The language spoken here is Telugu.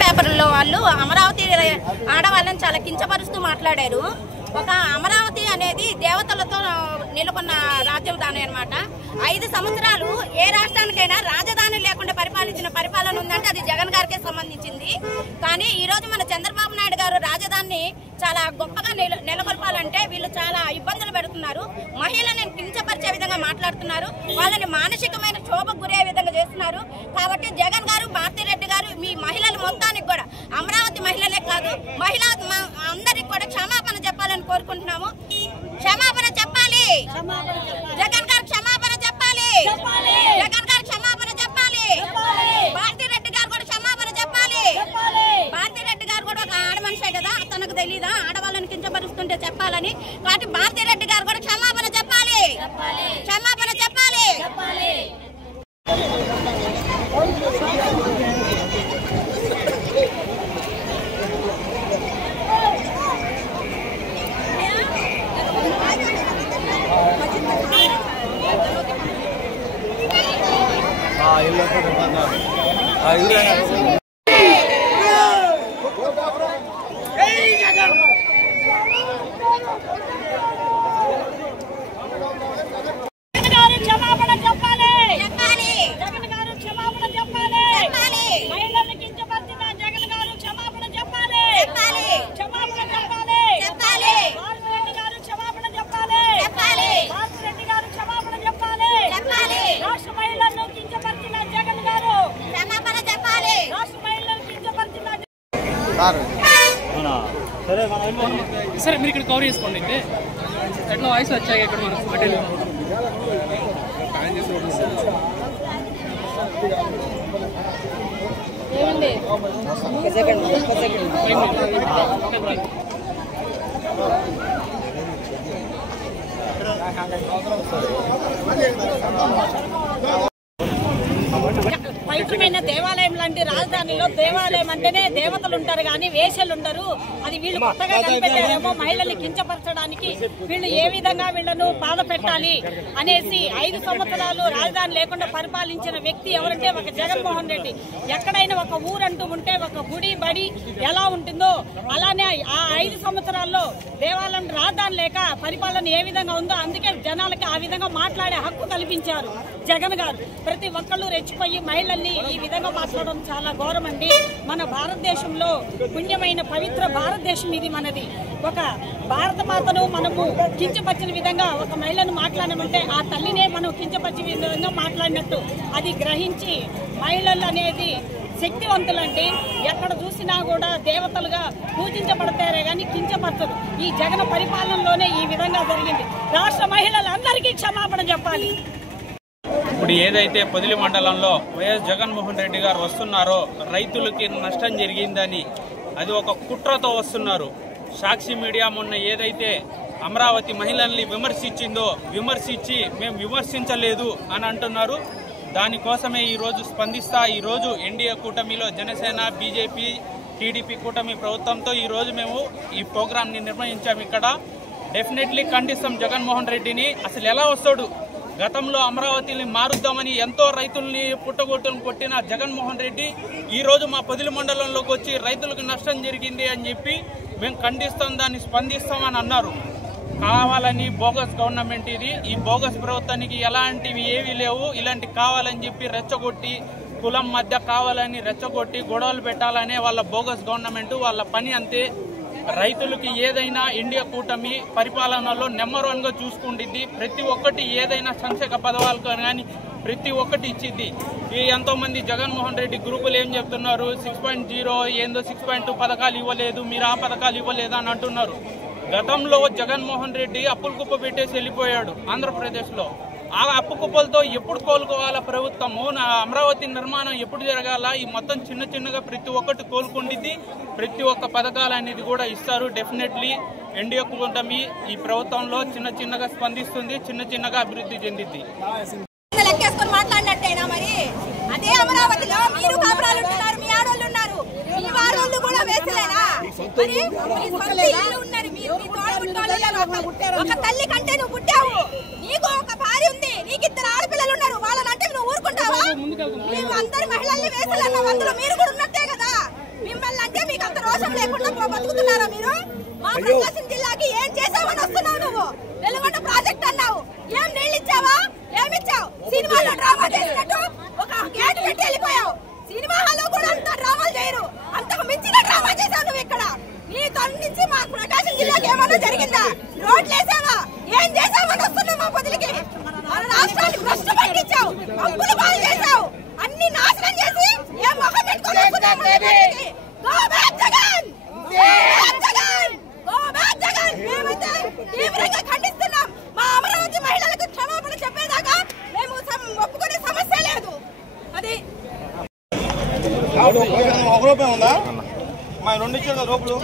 పేపర్లో వాళ్ళు అమరావతి ఆడవాళ్ళని చాలా కించపరుస్తూ మాట్లాడారు. ఒక అమరావతి అనేది దేవతలతో నెలకొన్న రాజ్యధాని అన్నమాట. 5 సంవత్సరాలు ఏ రాష్ట్రానికైనా రాజధాని లేకుండా పరిపాలించిన పరిపాలన ఉందంటే అది జగన్ గారికే సంబంధించింది. కానీ ఈ రోజు మన చంద్రబాబు నాయుడు గారు రాజధానిని చాలా గొప్పగా నెలకొల్పాలంటే వీళ్ళు చాలా ఇబ్బందులు పెడుతున్నారు. మహిళలను కించపరిచే విధంగా మాట్లాడుతున్నారు, వాళ్ళని మానసికమైన క్షోభకు గురయ్యే విధంగా చేస్తున్నారు. కాబట్టి జగన్ గారు, భారతిరెడ్డి గారు, మీ మహిళలు మొత్తానికి కూడా, అమరావతి మహిళలే కాదు మహిళా అందరికి కూడా క్షమాపణ చెప్పాలని కోరుకుంటున్నాము. క్షమాపణ చెప్పాలి, జగన్ గారు క్షమాపణ చెప్పాలి, జగన్ గారు క్షమాపణ చెప్పాలి, భారతిరెడ్డి గారు కూడా క్షమాపణ చెప్పాలి. భారతిరెడ్డి గారు కూడా ఒక ఆడ మనిషే కదా, తనకు తెలీదా ఆడవాళ్ళని కించపరుస్తుంటే చెప్పాలని? కాబట్టి భారతిరెడ్డి గారు కూడా క్షమాపణ చెప్పాలి, క్షమాపణ చెప్పాలి. సరే మీరు ఇక్కడ కవర్ చేసుకోండి. అయితే ఎట్లా వాయిస్ వచ్చాయి ఇక్కడ మనం హోటల్ పవిత్రమైన దేవాలయం లాంటి రాజధానిలో దేవాలయం అంటేనే దేవతలు ఉంటారు కానీ వేషలు ఉండరు. అది వీళ్ళు కొత్తగా కనిపెట్టారేమో మహిళల్ని కించపరచడానికి. వీళ్ళు ఏ విధంగా వీళ్లను బాధ పెట్టాలి అనేసి 5 సంవత్సరాలు రాజధాని లేకుండా పరిపాలించిన వ్యక్తి ఎవరంటే ఒక జగన్మోహన్ రెడ్డి. ఎక్కడైనా ఒక ఊరంటూ ఉంటే ఒక గుడి బడి ఎలా ఉంటుందో అలానే ఆ 5 సంవత్సరాల్లో దేవాలయం రాజధాని లేక పరిపాలన ఏ విధంగా ఉందో అందుకే జనాలకి ఆ విధంగా మాట్లాడే హక్కు కల్పించారు జగన్ గారు. ప్రతి ఒక్కళ్ళు రెచ్చిపోయి మహిళల్ని ఈ విధంగా మాట్లాడడం చాలా ఘోరం అండి. మన భారతదేశంలో పుణ్యమైన పవిత్ర భారతదేశం ఇది మనది. ఒక భారత మాతను మనము కించపరిచిన విధంగా ఒక మహిళను మాట్లాడమంటే ఆ తల్లినే మనం కించపరిచిన విధంగా మాట్లాడినట్టు. అది గ్రహించి మహిళలు అనేది శక్తివంతులండి. ఎక్కడ చూసినా కూడా దేవతలుగా పూజించబడతారే కానీ కించపరచరు. ఈ జగన్ పరిపాలనలోనే ఈ విధంగా జరిగింది. రాష్ట్ర మహిళలందరికీ క్షమాపణ చెప్పాలి. ఇప్పుడు ఏదైతే పొదిలి మండలంలో వైఎస్ జగన్మోహన్ రెడ్డి గారు వస్తున్నారో రైతులకి నష్టం జరిగిందని అది ఒక కుట్రతో వస్తున్నారు. సాక్షి మీడియా మొన్న ఏదైతే అమరావతి మహిళల్ని విమర్శించి మేము విమర్శించలేదు అని అంటున్నారు. దానికోసమే ఈరోజు స్పందిస్తా ఈరోజు ఎన్డీఏ కూటమిలో జనసేన, బీజేపీ, టీడీపీ కూటమి ప్రభుత్వంతో ఈరోజు మేము ఈ ప్రోగ్రాంని నిర్వహించాము. ఇక్కడ డెఫినెట్లీ ఖండిస్తాం జగన్మోహన్ రెడ్డిని. అసలు ఎలా వస్తాడు? గతంలో అమరావతిని మారుద్దామని ఎంతో రైతుల్ని కొట్టిన జగన్మోహన్ రెడ్డి ఈరోజు మా పొదిలి మండలంలోకి వచ్చి రైతులకు నష్టం జరిగింది అని చెప్పి మేము ఖండిస్తాం, దాన్ని స్పందిస్తామని అన్నారు. కావాలని బోగస్ గవర్నమెంట్ ఇది. ఈ బోగస్ ప్రభుత్వానికి ఎలాంటివి ఏవీ లేవు. ఇలాంటి కావాలని చెప్పి రెచ్చగొట్టి కులం మధ్య కావాలని రెచ్చగొట్టి గొడవలు పెట్టాలనే వాళ్ళ బోగస్ గవర్నమెంట్. వాళ్ళ పని అంతే. రైతులకి ఏదైనా ఇండియా కూటమి పరిపాలనలో నెంబర్ 1గా చూసుకుంటుంది. ప్రతి ఒక్కటి ఏదైనా సంక్షేమ పదవాలకు కానీ ప్రతి ఒక్కటి ఇచ్చింది. ఈ ఎంతోమంది జగన్మోహన్ రెడ్డి గ్రూపులు ఏం చెప్తున్నారు? 6.0 ఏందో 6.2 పథకాలు ఇవ్వలేదు, మీరు ఆ పథకాలు ఇవ్వలేదు అని అంటున్నారు. గతంలో జగన్మోహన్ రెడ్డి అప్పులు కుప్ప పెట్టేసి వెళ్ళిపోయాడు ఆంధ్రప్రదేశ్లో. ఆ అప్పు కుప్పలతో ఎప్పుడు కోలుకోవాలా ప్రభుత్వము? అమరావతి నిర్మాణం ఎప్పుడు జరగాల? ఈ మొత్తం చిన్న చిన్నగా ప్రతి ఒక్కటి కోలుకుండిద్ది, ప్రతి ఒక్క పథకాలు అనేది కూడా ఇస్తారు. డెఫినెట్లీ ఎన్డీఏ కూటమి ఈ ప్రభుత్వంలో చిన్న చిన్నగా స్పందిస్తుంది, చిన్న చిన్నగా అభివృద్ధి చెందిద్ది. లెక్కేసుకొని మాట్లాడినట్టేనా మరి? అదే అమరావతిలో మీరు కాపురాలు ఉంటున్నారు, మీ ఆడవాళ్ళు ఉన్నారు, మీ వారోళ్ళు కూడా వేసలేనా? మరి మీ సొంత ఇల్లు ఉన్నది, మీ ఒక తల్లి కంటే నువ్వు పుట్టావు, నీకు ఒక భార్య ఉంది, నీకు 2 ఆడపిల్లలు ఉన్నారు, వాళ్ళనంటే నువ్వు ఊరుకుంటావా? మేము అందరి మహిళల్ని వేసలేనా? అందులో మీరు కూడా ఉన్నట్టే కదా. మిమ్మల్ని అంటే మీకు అంత రోషం లేకుండా బతుకుతున్నారా మీరు? మా ప్రకాశం జిల్లాకి ఏం చేసావని వస్తున్నావు నువ్వు? వెలుగొండ ప్రాజెక్ట్ అన్నావు, ఏం నీళ్ళు ఇచ్చావా? ఏమిచ్చావు? సినిమాలో డ్రామా చేసినట్టు ఒక గేట్ పెట్టి వెళ్ళిపోయావు. సినిమా హాల్లో కూడా అంత డ్రామాలు చేయరు, అంతకు మించిన డ్రామా చేశావు నువ్వు ఇక్కడ. నీ తొలి నుంచి మా ప్రకాశం జిల్లాకి ఏమన్నా జరిగిందా? రోడ్లు వేసావా? ఏం చేసావని వస్తున్నావు మా బదులుకి? మన రాష్ట్రాన్ని భ్రష్టు పట్టించావు, అప్పులు పాలు చేశావు, అన్ని నాశనం చేసి ఏం మొహం పెట్టుకొని వస్తున్నావు మా బదులుకి? Go back Jagan! Go back Jagan! Go back Jagan! మేమైతే తీవ్రంగా ఖండిస్తున్నాం. మా అమరావతి మహిళలకు క్షమాపణ చెప్పేదాకా మేము ఒప్పుకునే సమస్య లేదు. అది 1 రూపాయి ఉందా? మా 2 ఇచ్చారు రూపాయలు.